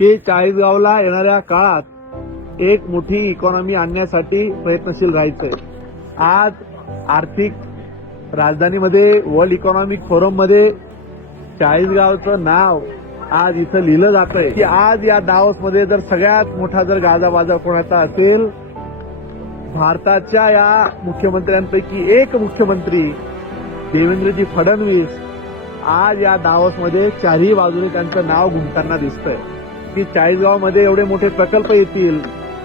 की चाळीसगावला येणाऱ्या काळात एक मोठी इकॉनॉमी आणण्यासाठी प्रयत्नशील राहायचंय. आज आर्थिक राजधानीमध्ये वर्ल्ड इकॉनॉमिक फोरम मध्ये चाळीसगावचं नाव आज इथं लिहिलं जातंय की आज या दावोसमध्ये जर सगळ्यात मोठा जर गाजावाजा कोणाचा असेल, भारताच्या या मुख्यमंत्र्यांपैकी एक मुख्यमंत्री देवेंद्रजी फडणवीस आज या दावोसमध्ये चारही बाजूने त्यांचं नाव घुमताना दिसतंय की चाळीसगावमध्ये एवढे मोठे प्रकल्प येतील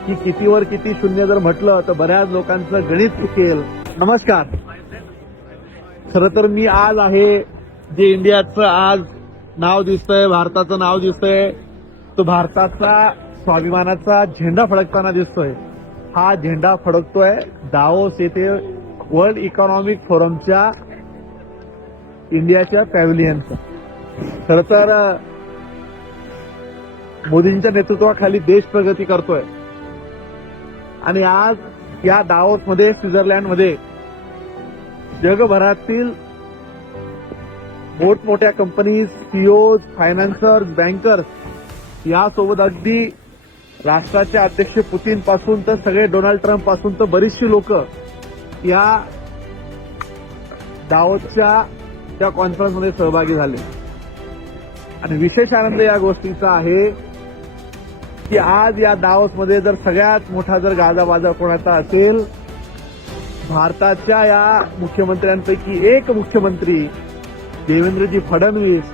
की कितीवर किती शून्य जर म्हटलं तर बऱ्याच लोकांचं गणित चुकेल. नमस्कार. खरं तर मी आज आहे जे इंडियाचं आज नाव दिसतंय, भारताचं नाव दिसतंय, तो भारताचा स्वाभिमानाचा झेंडा फडकताना दिसतोय. हा झेंडा फडकतोय दावोस येथे वर्ल्ड इकॉनॉमिक फोरमच्या इंडियाच्या पॅव्हिलियनचा. खरं तर मोदींच्या नेतृत्वाखाली देश प्रगती करतोय आणि आज या दावोसमध्ये स्वित्झर्लंडमध्ये जगभरातील मोठमोठ्या कंपनीज, सीईओज, फायनान्सर्स, बँकर्स यासोबत अगदी राष्ट्राचे अध्यक्ष पुतीन पासून तर सगळे डोनाल्ड ट्रम्प पासून तर बरीचशी लोक या दावोसच्या त्या कॉन्फरन्समध्ये सहभागी झाले. आणि विशेष आनंद या गोष्टीचा आहे की आज या दावोसमध्ये जर सगळ्यात मोठा जर गाजावाजा कोणाचा असेल, भारताच्या या मुख्यमंत्र्यांपैकी एक मुख्यमंत्री देवेंद्रजी फडणवीस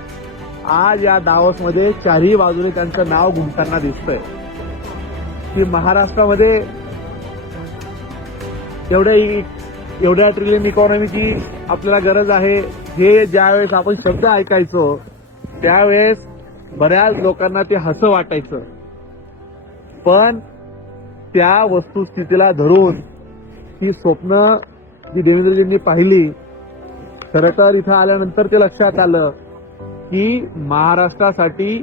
आज या दावोसमध्ये चारही बाजूने त्यांचं नाव घुमताना दिसतंय की महाराष्ट्रामध्ये एवढ्या ट्रिलियन इकॉनॉमीची आपल्याला गरज आहे. हे ज्यावेळेस आपण शब्द ऐकायचो त्यावेळेस बऱ्याच लोकांना ते हसं वाटायचं, पण त्या वस्तुस्थितीला धरून ही स्वप्न जी देवेंद्रजींनी पाहिली, खरं तर इथं आल्यानंतर ते लक्षात आलं की महाराष्ट्रासाठी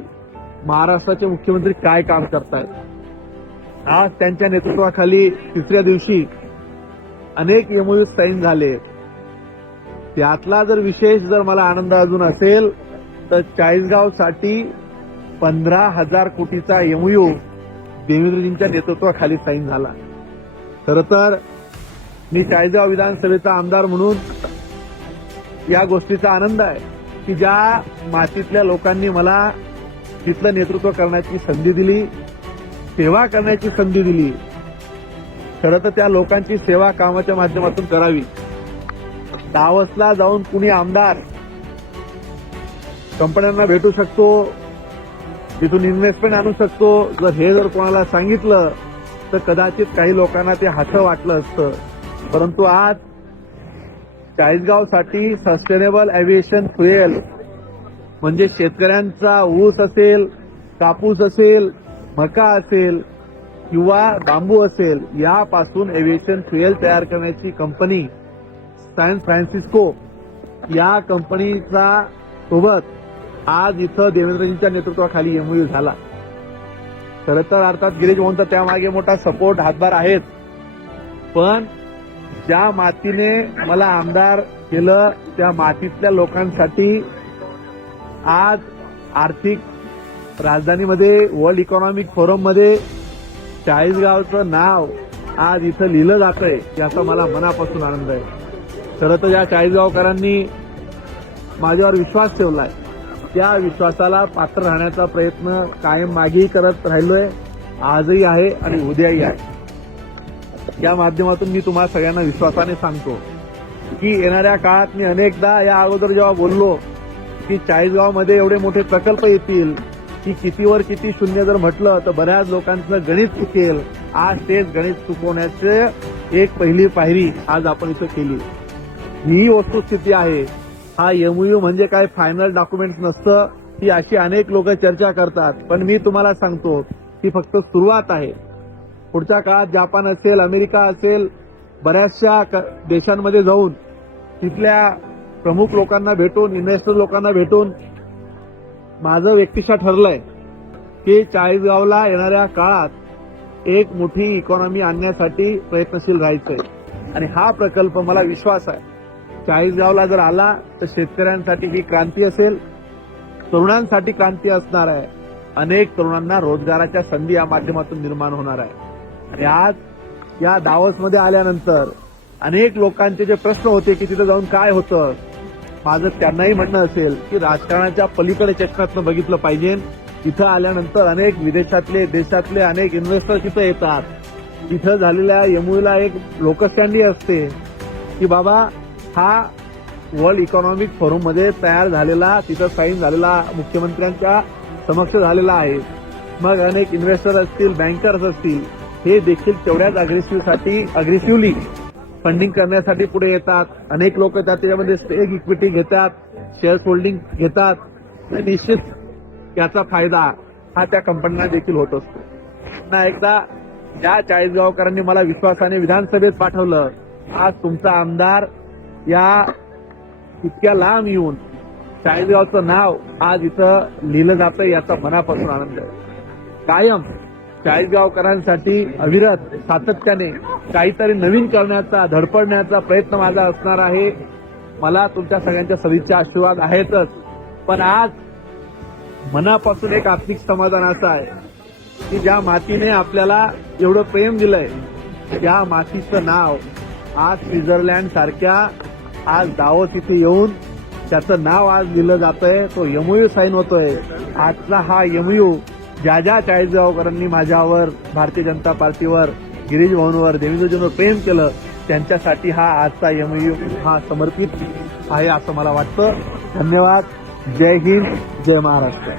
महाराष्ट्राचे मुख्यमंत्री काय काम करतायत. आज त्यांच्या नेतृत्वाखाली तिसऱ्या दिवशी अनेक एमओयू साईन झाले. त्यातला जर विशेष जर मला आनंद अजून असेल तर चाळीसगावसाठी 15,000 कोटीचा एमओयू देवेंद्रजींच्या नेतृत्वाखाली साईन झाला. खरं तर मी चाळीसगाव विधानसभेचा आमदार म्हणून या गोष्टीचा आनंद आहे की ज्या मातीतल्या लोकांनी मला तिथलं नेतृत्व करण्याची संधी दिली, सेवा करण्याची संधी दिली. खरं तर त्या लोकांची सेवा कामाच्या माध्यमातून करावी. दावोसला जाऊन कुणी आमदार कंपन्यांना भेटू शकतो, तिथून इन्व्हेस्टमेंट आणू शकतो, जर कोणाला सांगितलं तर कदाचित काही लोकांना ते हसं वाटलं असतं. परंतु आज चाळीसगावसाठी सस्टेनेबल एव्हिएशन फ्युएल म्हणजे शेतकऱ्यांचा ऊस असेल, कापूस असेल, मका असेल किंवा बांबू असेल यापासून एव्हिएशन फ्युएल तयार करण्याची कंपनी सॅन फ्रान्सिस्को या कंपनीचा सोबत आज इथं देवेंद्रजींच्या नेतृत्वाखाली एमओयू झाला. खरं तर अर्थात गिरीश भाऊंचा त्यामागे मोठा सपोर्ट हातभार आहेत, पण ज्या मातीने मला आमदार केलं त्या मातीतल्या लोकांसाठी आज आर्थिक राजधानीमध्ये वर्ल्ड इकॉनॉमिक फोरम मध्ये चाळीसगावचं नाव आज इथं लिहिलं जातंय याचा मला मनापासून आनंद आहे. खरं तर या चाळीसगावकरांनी माझ्यावर विश्वास ठेवलाय, त्या विश्वासाला पात्र राहण्याचा प्रयत्न कायम मागेही करत राहिलोय, आजही आहे आणि उद्याही आहे. या माध्यमातून मी तुम्हाला सगळ्यांना विश्वासाने सांगतो की येणाऱ्या काळात मी अनेकदा या अगोदर जेव्हा बोललो की चाळीसगावमध्ये एवढे मोठे प्रकल्प येतील की कितीवर किती शून्य जर म्हटलं तर बऱ्याच लोकांचं गणित चुकेल, आज तेच गणित चुकवण्याचे एक पहिली पायरी आज आपण इथं केली. ही वस्तुस्थिती आहे. हा एमओयू म्हणजे काय फायनल डॉक्युमेंट नसतं, ती अशी अनेक लोक चर्चा करतात, पण मी तुम्हाला सांगतो ती फक्त सुरुवात आहे. पुढच्या काळात जापान असेल, अमेरिका असेल, बऱ्याचशा देशांमध्ये जाऊन तिथल्या प्रमुख लोकांना भेटून, इन्व्हेस्टर लोकांना भेटून माझं व्यक्तिशः ठरलंय की चाळीसगावला येणाऱ्या काळात एक मोठी इकॉनॉमी आणण्यासाठी प्रयत्नशील राहायचंय. आणि हा प्रकल्प मला विश्वास आहे चाळीसगावला जर आला तर शेतकऱ्यांसाठी ही क्रांती असेल, तरुणांसाठी क्रांती असणार आहे, अनेक तरुणांना रोजगाराच्या संधी या माध्यमातून निर्माण होणार आहे. आणि आज या दावोसमध्ये आल्यानंतर अनेक लोकांचे जे प्रश्न होते की तिथे जाऊन काय होतं, माझं त्यांनाही म्हणणं असेल की राजकारणाच्या पलीकडे चष्म्यातनं बघितलं पाहिजे. तिथं आल्यानंतर अनेक विदेशातले देशातले अनेक इन्व्हेस्टर तिथं येतात. तिथं झालेल्या एमओयूला एक लोकशाही असते की बाबा हा वर्ल्ड इकॉनॉमिक फोरममध्ये तयार झालेला, तिथं साईन झालेला, मुख्यमंत्र्यांच्या समक्ष झालेला आहे. मग अनेक इन्व्हेस्टर असतील, बँकर्स असतील, हे देखील तेवढ्याच अग्रेसिव्हली फंडिंग करण्यासाठी पुढे येतात. अनेक लोक त्याच्यामध्ये स्टेक इक्विटी घेतात, शेअर होल्डिंग घेतात. निश्चित याचा फायदा हा त्या कंपन्यांना देखील होत असतो. पुन्हा एकदा ज्या चाळीसगावकरांनी मला विश्वासाने विधानसभेत पाठवलं, आज तुमचा आमदार या इतक्या लांब येऊन चाळीसगावचं नाव आज इथं लिहिलं जातं, याचा मनापासून आनंद आहे. कायम चाळीसगावकरांसाठी अविरत सातत्याने काहीतरी नवीन करण्याचा, धडपडण्याचा प्रयत्न माझा असणार आहे. मला तुमच्या सगळ्यांच्या सदिच्छा आशीर्वाद आहेतच, पण आज मनापासून एक आत्मिक समाधान असं आहे की ज्या मातीने आपल्याला एवढं प्रेम दिलंय, त्या मातीचं नाव आज स्वित्झर्लंड सारख्या आज दावोस इथे येऊन त्याचं नाव आज लिहिलं जातंय. तो एमओयू साईन होतोय. आजचा हा एमओयू ज्या ज्या चाळीसगावकरांनी माझ्यावर, भारतीय जनता पार्टीवर, गिरीश भाऊंवर, देवेंद्रजींवर प्रेम केलं, त्यांच्यासाठी हा आजचा एमओयू हा समर्पित आहे असं मला वाटतं. धन्यवाद. जय हिंद, जय महाराष्ट्र.